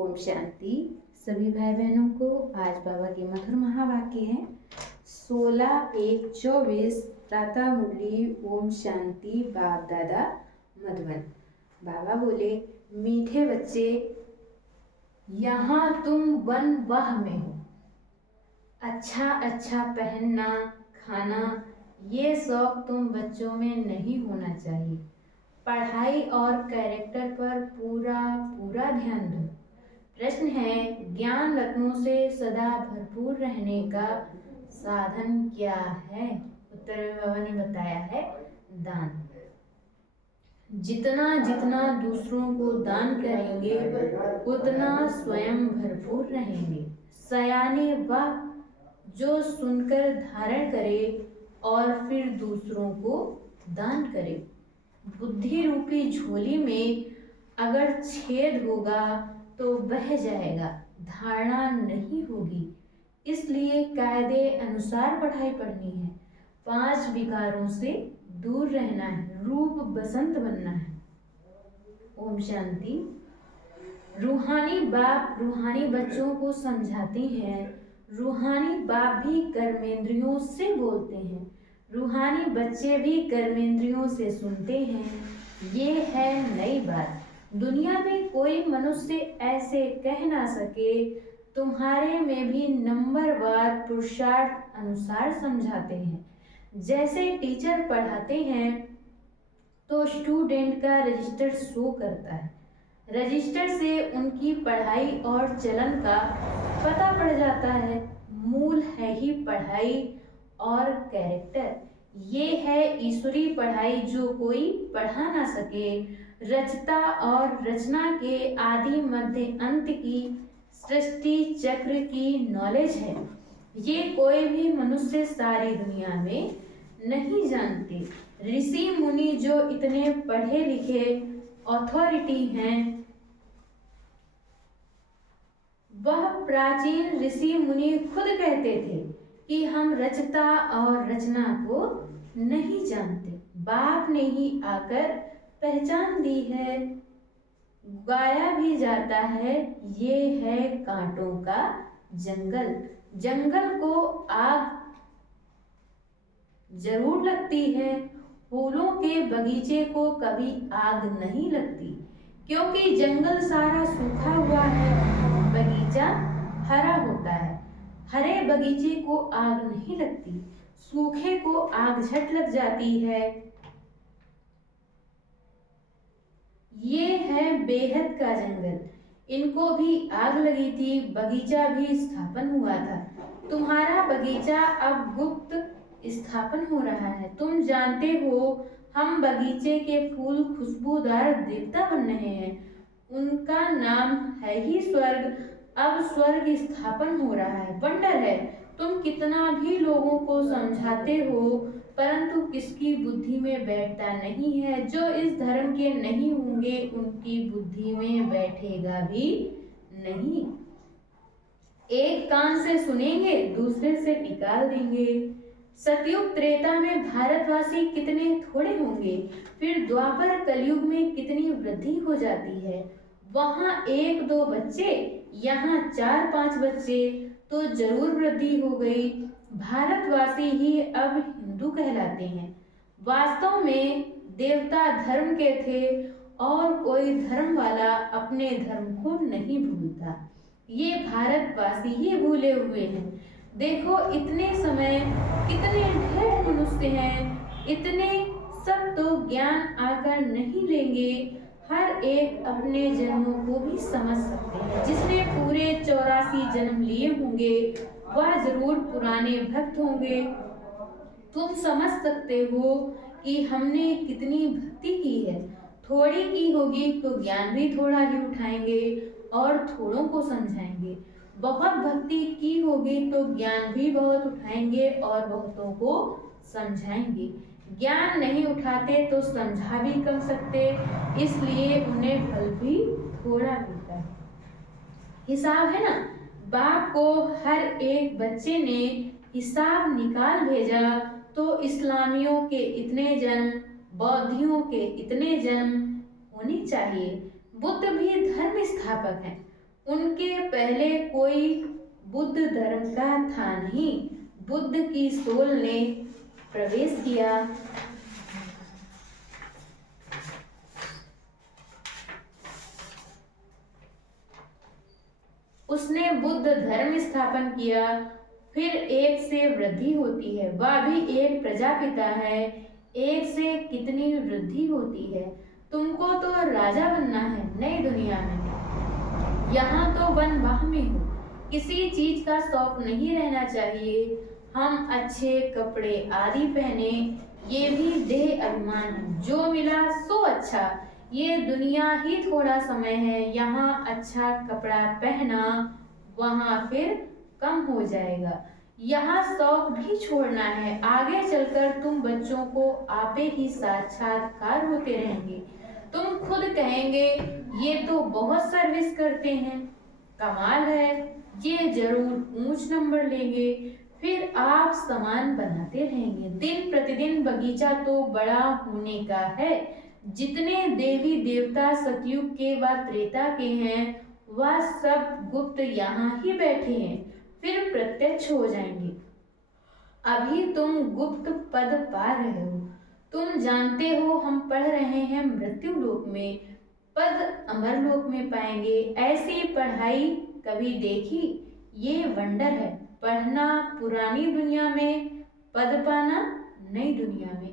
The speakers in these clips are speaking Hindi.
ओम शांति। सभी भाई बहनों को आज बाबा के मधुर महावाक्य है 16/1/24 प्रातः मुरली ओम शांति बाप दादा मधुबन। बाबा बोले, मीठे बच्चे, यहाँ तुम वन वाह में हो। अच्छा अच्छा पहनना, खाना, ये शौक तुम बच्चों में नहीं होना चाहिए। पढ़ाई और कैरेक्टर पर पूरा पूरा ध्यान दो। प्रश्न है, ज्ञान रत्नों से सदा भरपूर रहने का साधन क्या है? उत्तर में बाबा ने बताया है दान। जितना जितना दूसरों को दान करेंगे उतना स्वयं भरपूर रहेंगे। सयाने वह जो सुनकर धारण करे और फिर दूसरों को दान करे। बुद्धि रूपी झोली में अगर छेद होगा तो बह जाएगा, धारणा नहीं होगी। इसलिए कायदे अनुसार पढ़ाई पढ़नी है। 5 विकारों से दूर रहना है, रूप बसंत बनना है। ओम शांति। रूहानी बाप रूहानी बच्चों को समझाते हैं। रूहानी बाप भी कर्मेंद्रियों से बोलते हैं, रूहानी बच्चे भी कर्मेंद्रियों से सुनते हैं। ये है नई बात। दुनिया में कोई मनुष्य ऐसे कह ना सके। तुम्हारे में भी नंबरवार पुरुषार्थ अनुसार समझाते हैं। जैसे टीचर पढ़ाते हैं तो स्टूडेंट का रजिस्टर शो करता है। रजिस्टर से उनकी पढ़ाई और चलन का पता पड़ जाता है। मूल है ही पढ़ाई और कैरेक्टर। ये है ईश्वरी पढ़ाई जो कोई पढ़ा ना सके। रचता और रचना के आदि मध्य अंत की सृष्टि चक्र की नॉलेज है। ये कोई भी मनुष्य सारी दुनिया में नहीं जानते। ऋषि मुनि जो इतने पढ़े लिखे अथॉरिटी हैं, वह प्राचीन ऋषि मुनि खुद कहते थे कि हम रचता और रचना को नहीं जानते। बाप ने ही आकर पहचान दी है। गाया भी जाता है, ये है कांटों का जंगल। जंगल को आग जरूर लगती है, फूलों के बगीचे को कभी आग नहीं लगती, क्योंकि जंगल सारा सूखा हुआ है, बगीचा हरा होता है। हरे बगीचे को आग नहीं लगती, सूखे को आग झट लग जाती है। ये है बेहद का जंगल, इनको भी आग लगी थी, बगीचा भी स्थापन हुआ था। तुम्हारा बगीचा अब गुप्त स्थापन हो रहा है। तुम जानते हो हम बगीचे के फूल खुशबूदार देवता बन रहे हैं। उनका नाम है ही स्वर्ग। अब स्वर्ग स्थापन हो रहा है। वंडर है। तुम कितना भी लोगों को समझाते हो, परंतु किसकी बुद्धि में बैठता नहीं है। जो इस धर्म के नहीं होंगे उनकी बुद्धि में बैठेगा भी नहीं। एक कान से सुनेंगे, दूसरे से निकाल देंगे। सतयुग त्रेता में भारतवासी कितने थोड़े होंगे, फिर द्वापर कलयुग में कितनी वृद्धि हो जाती है। वहां 1-2 बच्चे, यहाँ 4-5 बच्चे, तो जरूर वृद्धि हो गई। भारतवासी ही अब हिंदू कहलाते हैं। वास्तव में देवता धर्म के थे और कोई धर्म वाला अपने धर्म को नहीं भूलता। ये भारतवासी ही भूले हुए हैं। देखो इतने समय कितने ढेर मनुष्य हैं, इतने सब तो ज्ञान आकर नहीं लेंगे। हर एक अपने जन्मों को भी समझ सकते हैं। जिसने पूरे 84 जन्म लिए होंगे वह जरूर पुराने भक्त होंगे। तुम समझ सकते हो कि हमने कितनी भक्ति की है। थोड़ी की होगी तो ज्ञान भी थोड़ा ही उठाएंगे और थोड़ों को समझाएंगे। बहुत भक्ति की होगी तो ज्ञान भी बहुत उठाएंगे और बहुतों को समझाएंगे। ज्ञान नहीं उठाते तो समझा भी कम सकते, इसलिए उन्हें फल भी थोड़ा मिलता है। हिसाब है ना। बाप को हर एक बच्चे ने हिसाब निकाल भेजा तो इस्लामियों के इतने जन्म, बौद्धियों के इतने जन्म होने चाहिए। बुद्ध भी धर्म स्थापक हैं। पहले कोई बुद्ध धर्म का था नहीं। बुद्ध की सोल ने प्रवेश किया। उसने बुद्ध धर्म स्थापन किया। फिर एक से वृद्धि होती है, वह भी एक प्रजापिता है। एक से कितनी वृद्धि होती है। तुमको तो राजा बनना है नई दुनिया में। यहाँ तो वनवाह में हो। किसी चीज का शौक नहीं रहना चाहिए। हम अच्छे कपड़े आदि पहने, ये भी देह अभिमान है। जो मिला सो अच्छा। ये दुनिया ही थोड़ा समय है। यहाँ अच्छा कपड़ा पहना, वहाँ फिर कम हो जाएगा। यहाँ शौक भी छोड़ना है। आगे चलकर तुम बच्चों को आपे ही साक्षात्कार होते रहेंगे। तुम खुद कहेंगे ये तो बहुत सर्विस करते हैं, कमाल है, ये जरूर ऊंच नंबर लेंगे। फिर आप सामान बनाते रहेंगे। दिन प्रतिदिन बगीचा तो बड़ा होने का है। जितने देवी देवता सतयुग के व त्रेता के हैं, वह सब गुप्त यहाँ ही बैठे हैं, फिर प्रत्यक्ष हो जाएंगे। अभी तुम गुप्त पद पा रहे हो। तुम जानते हो हम पढ़ रहे हैं मृत्यु लोक में, पद अमर लोक में पाएंगे। ऐसी पढ़ाई कभी देखी? ये वंडर है। पढ़ना पुरानी दुनिया में, पद पाना नई दुनिया में।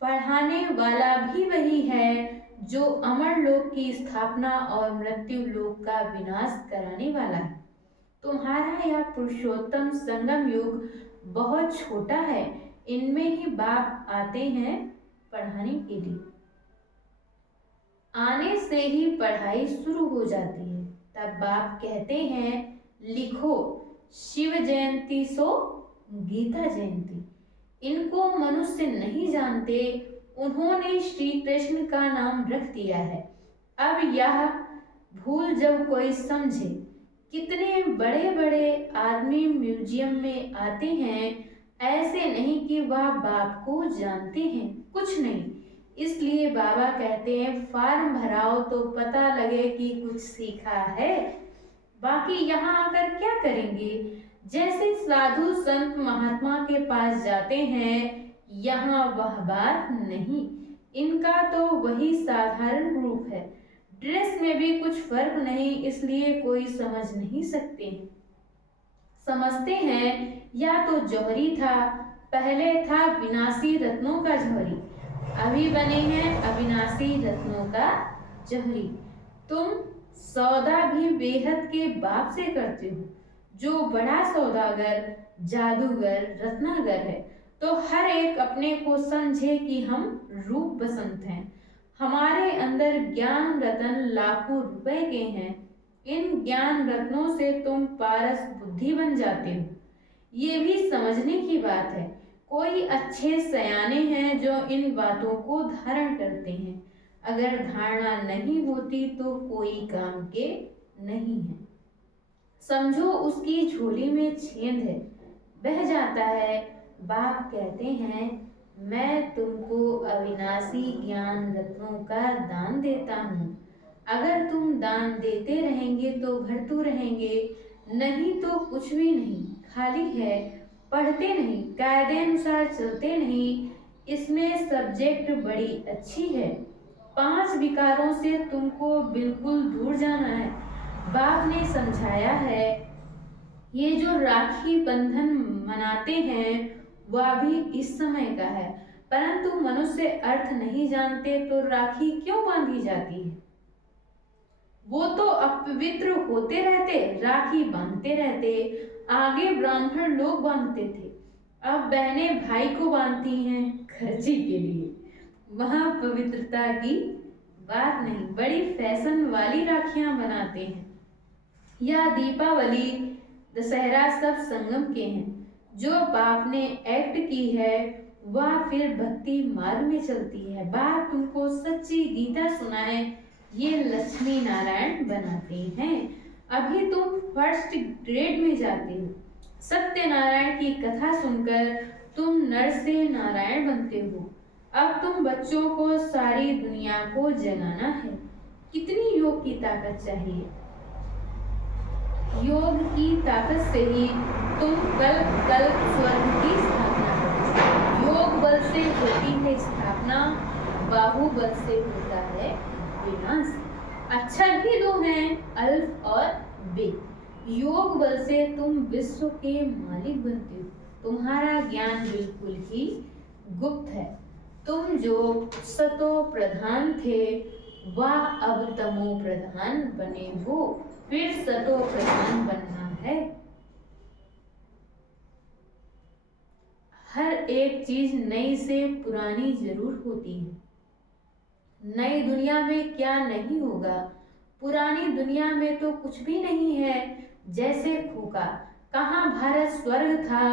पढ़ाने वाला भी वही है जो अमर लोक की स्थापना और मृत्यु लोक का विनाश कराने वाला है। तुम्हारा यह पुरुषोत्तम संगम युग बहुत छोटा है। इनमें ही बाप आते हैं पढ़ाने के लिए। आने से ही पढ़ाई शुरू हो जाती है। तब बाप कहते हैं लिखो, शिव जयंती सो गीता जयंती। इनको मनुष्य नहीं जानते, उन्होंने श्री कृष्ण का नाम रख दिया है। अब यह भूल जब कोई समझे। कितने बड़े बड़े आदमी म्यूजियम में आते हैं, ऐसे नहीं कि वह बाप को जानते हैं, कुछ नहीं। इसलिए बाबा कहते हैं फॉर्म भराओ तो पता लगे कि कुछ सीखा है। बाकी यहाँ आकर क्या करेंगे? जैसे साधु संत महात्मा के पास जाते हैं, यहाँ वह बात नहीं। इनका तो वही साधारण रूप है। ड्रेस में भी कुछ फर्क नहीं, इसलिए कोई समझ नहीं सकते हैं। समझते हैं या तो जौहरी था, पहले था विनाशी रत्नों का जौहरी, अभी बने हैं अविनाशी रत्नों का जौहरी। तुम सौदा भी बेहद के बाप से करते हो, जो बड़ा सौदागर, जादूगर, रत्नागर है। तो हर एक अपने को समझे कि हम रूप बसंत हैं। हमारे अंदर ज्ञान रत्न लाखों रुपए के हैं। इन ज्ञान रत्नों से तुम पारस बुद्धि बन जाते हो। ये भी समझने की बात है। कोई अच्छे सयाने हैं जो इन बातों को धारण करते हैं। अगर धारणा नहीं होती तो कोई काम के नहीं है। समझो उसकी झोली में छेद है, बह जाता है। बाप कहते हैं मैं तुमको अविनाशी ज्ञान रत्नों का दान देता हूँ। अगर तुम दान देते रहेंगे तो भरतू रहेंगे, नहीं तो कुछ भी नहीं, खाली है। पढ़ते नहीं, कायदे अनुसार चलते नहीं। इसमें सब्जेक्ट बड़ी अच्छी है। 5 विकारों से तुमको बिल्कुल दूर जाना है। बाप ने समझाया है। ये जो राखी बंधन मनाते हैं वह भी इस समय का है, परंतु मनुष्य अर्थ नहीं जानते तो राखी क्यों बांधी जाती है? वो तो अपवित्र होते रहते, राखी बांधते रहते। आगे ब्राह्मण लोग बांधते थे, अब बहनें भाई को बांधती हैं खर्ची के लिए। वहाँ पवित्रता की बात नहीं, बड़ी फैशन वाली राखियां बनाते हैं। यह दीपावली, दशहरा सब संगम के हैं। जो बाप ने एक्ट की है वह फिर भक्ति मार्ग में चलती है। बाप तुमको सच्ची गीता सुनाए, ये लक्ष्मी नारायण बनाते हैं। अभी तुम फर्स्ट ग्रेड में जाते हो। सत्यनारायण की कथा सुनकर तुम नर से नारायण बनते हो। अब तुम बच्चों को सारी दुनिया को जगाना है। कितनी योग की ताकत चाहिए? योग की ताकत से ही तुम कल स्वर्ग की स्थापना करो। योग बल से होती है स्थापना, बाहुबल से होता है विनाश। अक्षर ही दो हैं, अल्फ और बे। योग बल से तुम विश्व के मालिक बनते हो। तुम्हारा ज्ञान बिल्कुल ही गुप्त है। तुम जो सतो प्रधान थे वह अब तमो प्रधान बने हो, फिर सतो प्रधान बनना है। हर एक चीज नई से पुरानी जरूर होती है। नई दुनिया में क्या नहीं होगा, पुरानी दुनिया में तो कुछ भी नहीं है। जैसे खोका, कहाँ भारत स्वर्ग था,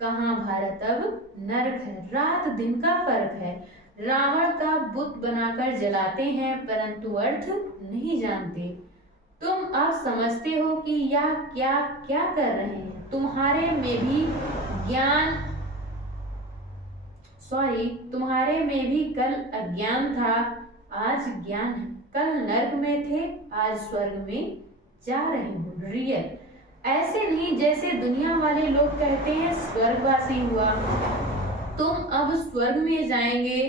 कहाँ भारत अब नरक है। रात दिन का फर्क है। रावण का बुत बनाकर जलाते हैं परंतु अर्थ नहीं जानते। तुम अब समझते हो कि यह क्या क्या कर रहे हैं। तुम्हारे में भी कल अज्ञान था, आज ज्ञान है। कल नर्क में थे, आज स्वर्ग में जा रहे हो। रियल ऐसे नहीं जैसे दुनिया वाले लोग कहते हैं स्वर्गवासी हुआ। तुम अब स्वर्ग में जाएंगे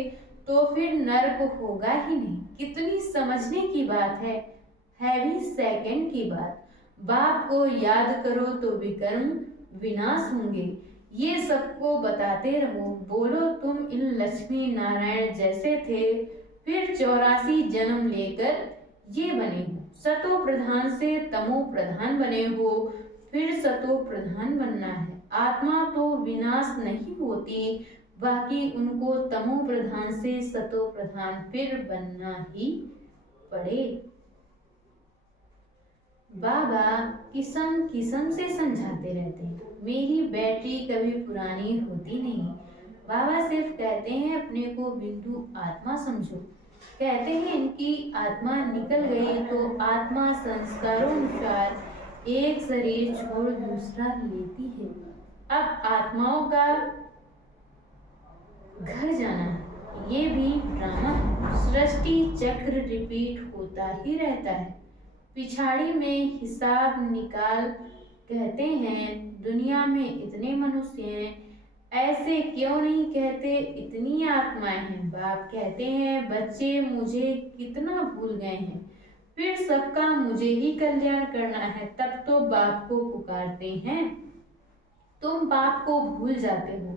तो फिर नर्क होगा ही नहीं। कितनी समझने की बात है भी सेकंड की बात। बाप को याद करो तो विकर्म विनाश होंगे। ये सबको बताते रहो। बोलो तुम इन लक्ष्मी नारायण जैसे थे, फिर 84 जन्म लेकर ये बने हो। सतो प्रधान से तमो प्रधान बने हो, फिर सतो प्रधान बनना है। आत्मा तो विनाश नहीं होती, बाकी उनको तमो प्रधान से सतो प्रधान फिर बनना ही पड़े। बाबा किस्म किस्म से समझाते रहते हैं। मेरी बैटरी कभी पुरानी होती नहीं। बाबा सिर्फ कहते हैं अपने को बिंदु आत्मा समझो। कहते हैं इनकी आत्मा निकल गई तो आत्मा संस्कारों अनुसार एक शरीर छोड़ दूसरा लेती है। अब आत्माओं का घर जाना है, ये भी ड्रामा है। सृष्टि चक्र रिपीट होता ही रहता है। पिछाड़ी में हिसाब निकाल। कहते हैं दुनिया में इतने मनुष्य हैं, ऐसे क्यों नहीं कहते इतनी आत्माएं हैं। बाप कहते हैं बच्चे मुझे कितना भूल गए हैं, फिर सबका मुझे ही कल्याण करना है। तब तो बाप को पुकारते हैं। तुम बाप को भूल जाते हो।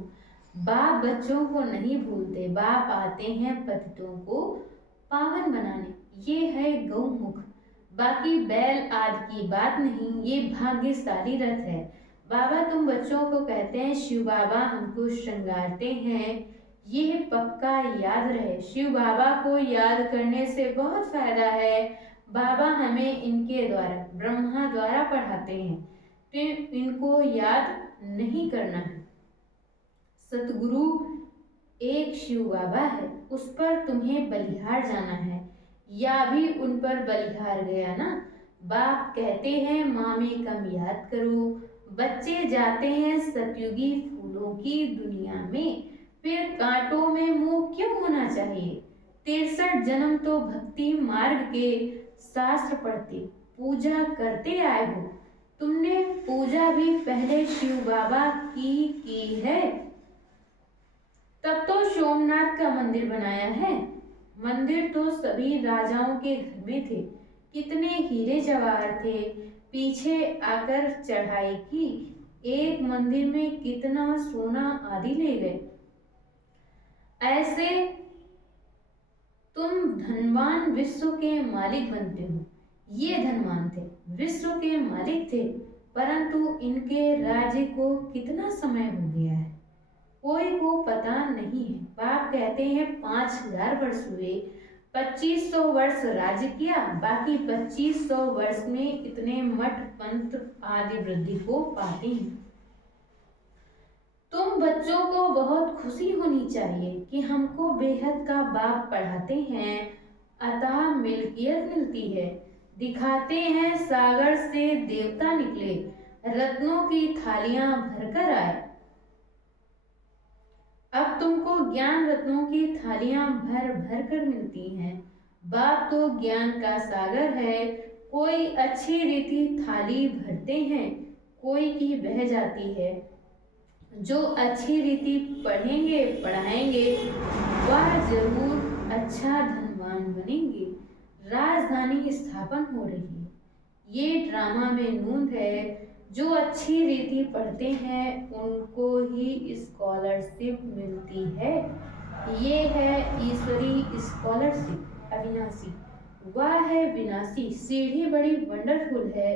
बाप बच्चों को नहीं भूलते। बाप आते हैं पतितों को पावन बनाने। ये है गौमुख, बाकी बैल आदि की बात नहीं। ये भाग्यशाली रथ है। बाबा तुम बच्चों को कहते हैं शिव बाबा हमको श्रृंगारते हैं, यह पक्का याद रहे। शिव बाबा को याद करने से बहुत फायदा है। बाबा हमें इनके द्वारा ब्रह्मा द्वारा पढ़ाते हैं, तो इनको याद नहीं करना है। सतगुरु एक शिव बाबा है, उस पर तुम्हें बलिहार जाना है, या भी उन पर बलिहार गया ना। बाप कहते हैं माँ में कम याद करो। बच्चे जाते हैं सतयुगी फूलों की दुनिया में, फिर कांटों में मुंह क्यों होना चाहिए। 63 जन्म तो भक्ति मार्ग के शास्त्र पढ़ते पूजा करते आए हो। तुमने पूजा भी पहले शिव बाबा की है, तब तो सोमनाथ का मंदिर बनाया है। मंदिर तो सभी राजाओं के घर में थे। कितने हीरे जवाहर थे, पीछे आकर चढ़ाई की। एक मंदिर में कितना सोना आदि ले गए। ऐसे तुम धनवान विश्व के मालिक बनते हो। ये धनवान थे, विश्व के मालिक थे, परंतु इनके राज्य को कितना समय हो गया है कोई को पता नहीं है। बाप कहते हैं 5000 वर्ष हुए, 2500 वर्ष राज्य किया, बाकी 2500 वर्ष में इतने मठ पंथ आदि वृद्धि को पाते हैं। तुम बच्चों को बहुत खुशी होनी चाहिए कि हमको बेहद का बाप पढ़ाते हैं, अतः मिल्कियत मिलती है। दिखाते हैं सागर से देवता निकले, रत्नों की थालियां भरकर आए। अब तुमको ज्ञान रत्नों की थालियां भर भर कर मिलती हैं। बाप तो ज्ञान का सागर है, कोई अच्छी रीति थाली भरते हैं, कोई की बह जाती है। जो अच्छी रीति पढ़ेंगे पढ़ाएंगे वह जरूर अच्छा धनवान बनेंगे। राजधानी स्थापन हो रही है। ये ड्रामा में नूंद है। जो अच्छी रीति पढ़ते हैं उनको ही स्कॉलरशिप मिलती है। ये है ईश्वरी स्कॉलरशिप अविनाशी। वह है विनाशी। सीढ़ी बड़ी वंडरफुल है।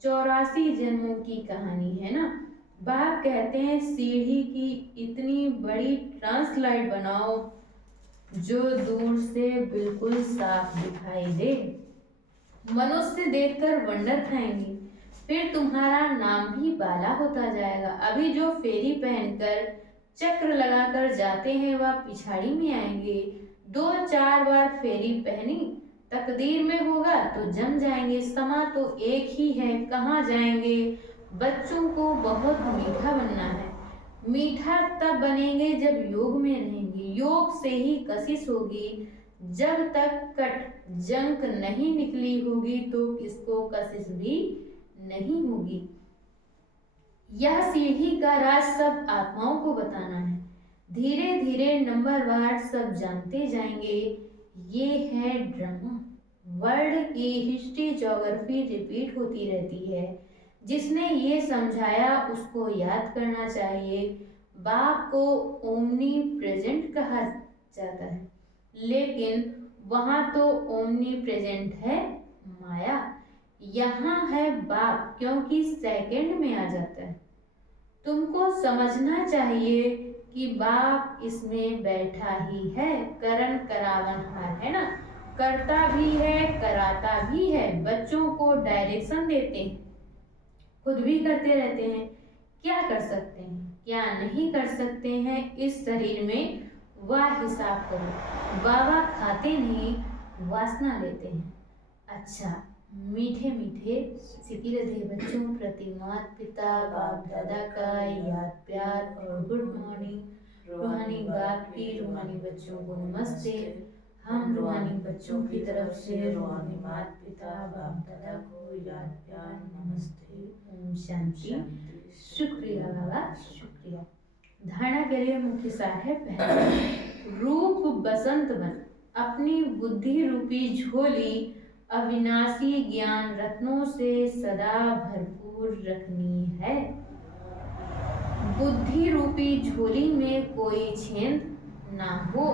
84 जन्मों की कहानी है ना। बाप कहते हैं सीढ़ी की इतनी बड़ी ट्रांसलाइट बनाओ जो दूर से बिल्कुल साफ दिखाई दे। मनुष्य देखकर वंडर खाएंगे। फिर तुम्हारा नाम भी बाला होता जाएगा। अभी जो फेरी पहनकर चक्र लगाकर जाते हैं वह पिछाड़ी में आएंगे। 2-4 बार फेरी पहनी, तकदीर में होगा तो जम जाएंगे। समा तो एक ही है, कहाँ जाएंगे। बच्चों को बहुत मीठा बनना है। मीठा तब बनेंगे जब योग में रहेंगे। योग से ही कशिश होगी। जब तक कट जंक नहीं निकली होगी तो किसको कशिश भी नहीं होगी। यह सीढ़ी का राज सब आत्माओं को बताना है। धीरे धीरे नंबरवार सब जानते जाएंगे। ये है ड्रामा। वर्ल्ड की हिस्ट्री ज्योग्राफी रिपीट होती रहती है। जिसने ये समझाया उसको याद करना चाहिए। बाप को ओमनी प्रेजेंट कहा जाता है, लेकिन वहाँ तो ओमनी प्रेजेंट है माया। यहाँ है बाप क्योंकि सेकंड में आ जाता है। तुमको समझना चाहिए कि बाप इसमें बैठा ही है। करण करावनहार है ना। करता भी है, कराता भी है। बच्चों को डायरेक्शन देते हैं, खुद भी करते रहते हैं। क्या कर सकते हैं, क्या नहीं कर सकते हैं, इस शरीर में वह हिसाब करो। बाबा खाते नहीं, वासना लेते हैं। अच्छा, मीठे मीठे सिकिलधे बच्चों प्रति माता पिता बाप दादा का याद प्यार और गुड मॉर्निंग। रूहानी बाप की रूहानी बच्चों को नमस्ते। हम रूहानी बच्चों की तरफ से रूहानी माता पिता बाप दादा को याद प्यार नमस्ते। ओम शांति। शुक्रिया बाबा, शुक्रिया। धारणा के लिए मुख्य सार है। पहला, रूप बसंत बन अपनी बुद्धि रूपी झोली अविनाशी ज्ञान रत्नों से सदा भरपूर रखनी है। बुद्धि रूपी झोली में कोई छेद ना हो।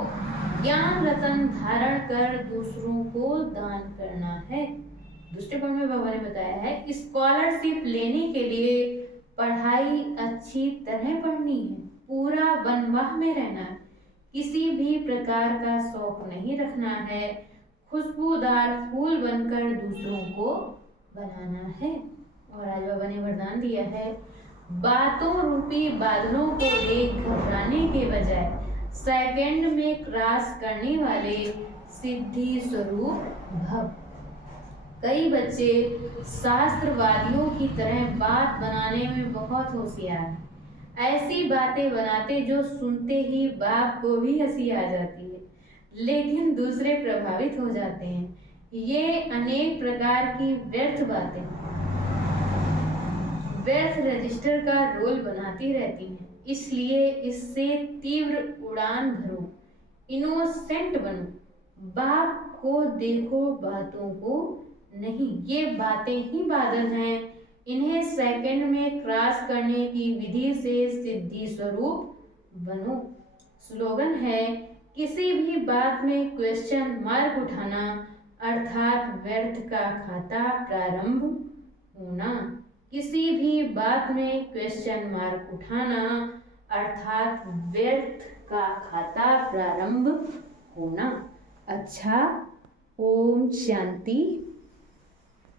ज्ञान रतन धारण कर दूसरों को दान करना है। दूसरे पॉइंट में बाबा ने बताया है स्कॉलरशिप लेने के लिए पढ़ाई अच्छी तरह पढ़नी है। पूरा वनवाह में रहना है। किसी भी प्रकार का शौक नहीं रखना है। खुशबूदार फूल बनकर दूसरों को बनाना है। और आज बाबा ने वरदान दिया है बातों रूपी बादलों को देख घबराने के बजाय सेकंड में क्रॉस करने वाले सिद्धि स्वरूप भव। कई बच्चे शास्त्रवादियों की तरह बात बनाने में बहुत होशियार हैं। ऐसी बातें बनाते जो सुनते ही बाप को भी हंसी आ जाती है, लेकिन दूसरे प्रभावित हो जाते हैं। ये अनेक प्रकार की व्यर्थ बातें व्यर्थ रजिस्टर का रोल बनाती रहती हैं। इसलिए इससे तीव्र उड़ान भरो, इनोसेंट बनो। बाप को देखो, बातों को नहीं। ये बातें ही बादल हैं। इन्हें सेकंड में क्रॉस करने की विधि से सिद्धि स्वरूप बनो। स्लोगन है किसी भी बात में क्वेश्चन मार्क उठाना अर्थात व्यर्थ का खाता प्रारंभ होना। किसी भी बात में क्वेश्चन मार्क उठाना अर्थात व्यर्थ का खाता प्रारंभ होना। अच्छा, ओम शांति।